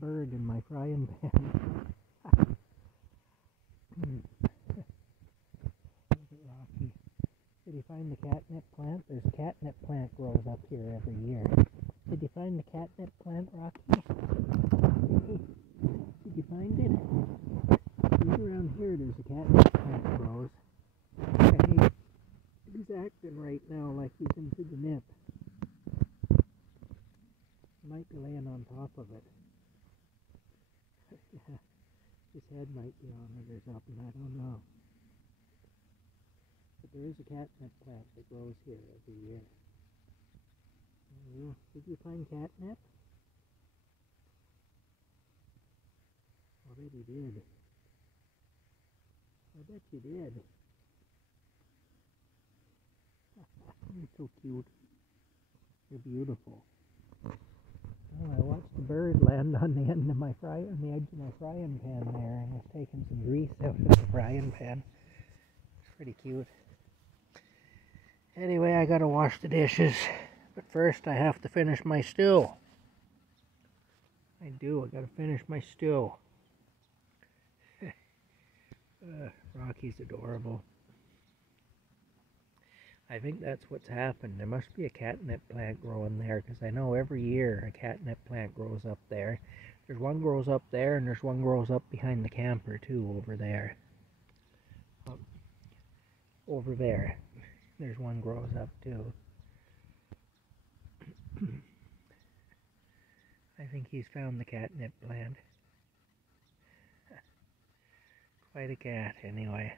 bird in my frying pan. Look at Rocky. Did you find the catnip plant? There's a catnip plant grows up here every year. Did you find the catnip plant, Rocky? Did you find it? Right around here there's a catnip plant grows. And he's acting right now like he's into the nip. He might be laying on top of it. Yeah, his head might be on it or something, I don't know. But there is a catnip plant that grows here every year. Yeah. Did you find catnip? I bet you did. I bet you did. You're so cute. You're beautiful. Oh, I watched the bird land on the edge of my frying pan there, and was taking some grease out of the frying pan. It's pretty cute. Anyway, I gotta wash the dishes, but first I have to finish my stew. I gotta finish my stew. Rocky's adorable. I think that's what's happened. There must be a catnip plant growing there, because I know every year a catnip plant grows up there. There's one grows up there, and there's one grows up behind the camper too, over there. Over there. There's one grows up too. I think he's found the catnip plant. Quite a cat, anyway.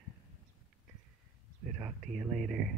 We'll talk to you later.